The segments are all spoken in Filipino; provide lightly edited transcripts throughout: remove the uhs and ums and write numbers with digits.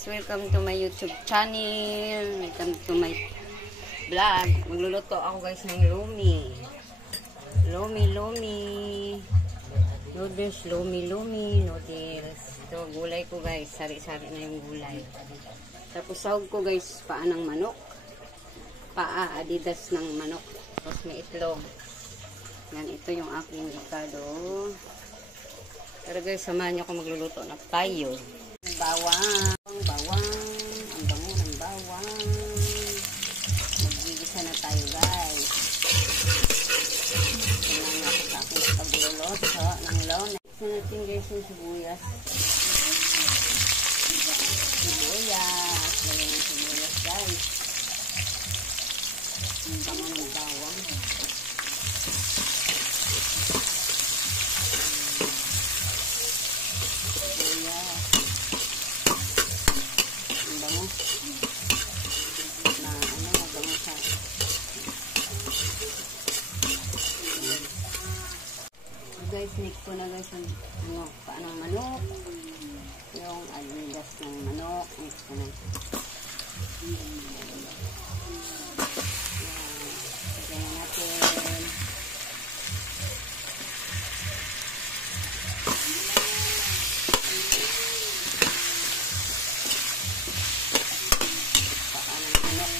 Welcome to my YouTube channel. Welcome to my vlog. Magluluto ako guys ng lumi. Lumi noodles, lumi noodles. Ito gulay ko guys, sari-sari na yung gulay. Tapos sahog ko guys, paa ng manok. Paa adidas ng manok. Tapos may itlog. Yan, ito yung aking ricado. Pero guys, samahan niyo ako magluluto na tayo. Bawang, ang bango ng bawang. Magigisa na tayo guys. Tingnan ako sa aking pagluluto ng lona. Isa natin guys yung sibuyas. Lagyan ng sibuyas guys. Ang bango ng bawang. Guys, mix ko na guys ang paa ng manok, yung adidas ng manok, mix ko na. Lagyan natin. Paa ng manok.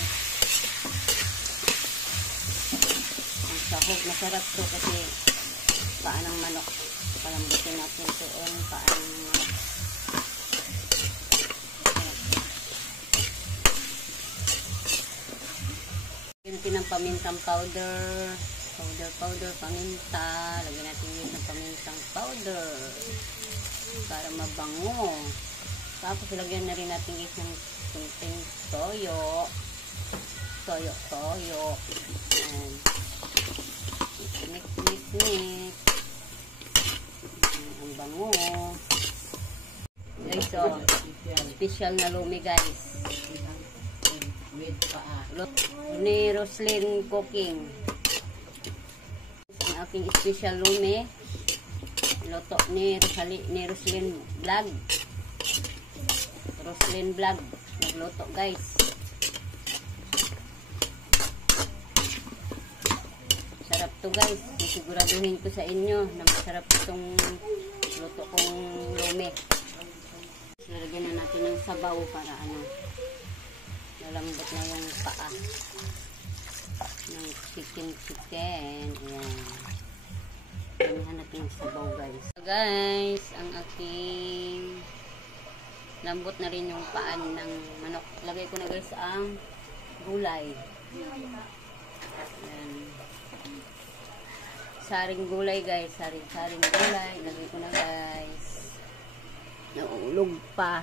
Ang sahog, masarap to kasi paa ng manok. Palambutin natin ito yung paa ng manok. Lagyan natin ng pamintang powder. Paminta. Lagyan natin yun ng pamintang powder. Para mabango. Tapos lagyan na rin natin yun ng kunting toyo. Toyo. And mix. Ang bango. Guys, so, special na lumi guys. Ni Roslyn Cooking. Ang aking special lumi. Luto ni Roslyn Vlog. Nagluto guys. Sarap to guys. Siguraduhin ko sa inyo na masarap itong luto kong lumi. Lalagyan na natin ng sabaw para lalambot na yung paa ng chicken. Ayan. Damihan natin yung sabaw guys. So guys, ang aking lambot na rin yung paan ng manok. Lagay ko na guys ang gulay. Ayan. Saring gulay guys, saring gulay. Lagay ko na guys. Naulog pa.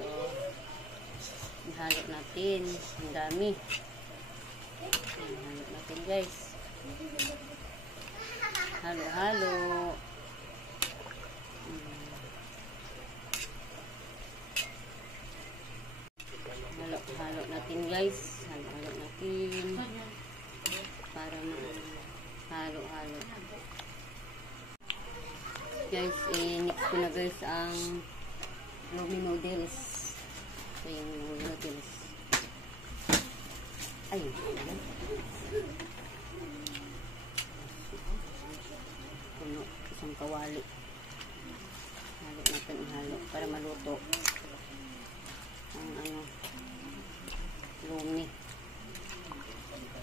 So, ihalo natin. Ang dami. Ihalo natin guys. Halo. Halo natin guys. Halo natin. Para halo. Guys, mix ko na guys ang lumi noodles. Ito yung noodles. Ay, puno, isang kawali. Halo natin ihalo para maluto ang lumi.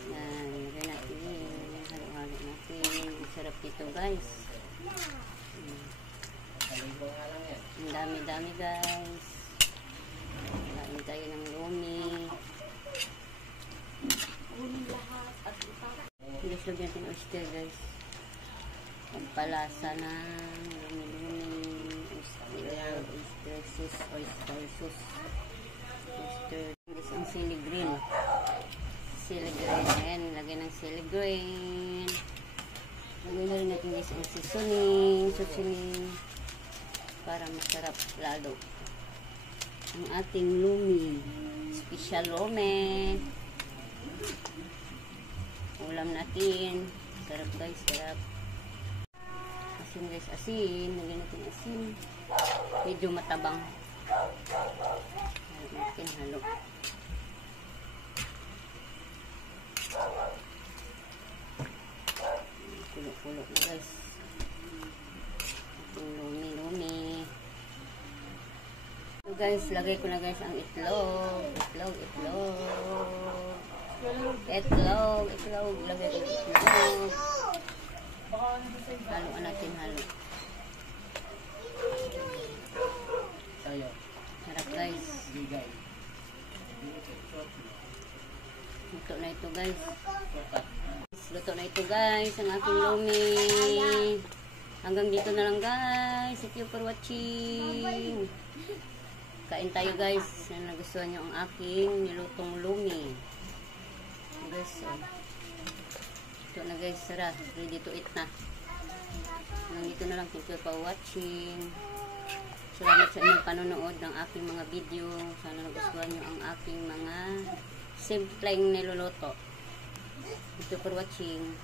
Yan, lagyan natin. Halo natin. Sarap ito guys. Ang dami guys. Dami tayo ng lumi. Guys, lagyan natin oyster guys. Pampalasa ng lumi. Oyster sauce. Guys, ang sili green. Ayan, lagyan ng sili green. Lagyan na rin natin guys ang seasoning para masarap lalo ang ating lumi. Special lumi. Ulam natin. Sarap guys, sarap. Asin guys, asin. Lagyan natin asin. Medyo matabang. Halo natin, halo. Kulo-kulo na guys. Ating lumi-lumi. So guys, lagay ko na guys ang itlog. Itlog. Lagay ko itlog. Haluan natin, halo. Sarap guys. Luto na ito guys. Luto na ito guys, ang aking lumi. Hanggang dito na lang guys. Thank you for watching. Kain tayo guys. Na nagustuhan nyo ang aking nilutong lumi. Guys, ito na guys, sarap. Ready to eat na. Hanggang dito na lang. Thank you for watching. Salamat sa inyong panonood ng aking mga video. Sana nagustuhan nyo ang aking mga simpleng niluluto. Thank you for watching.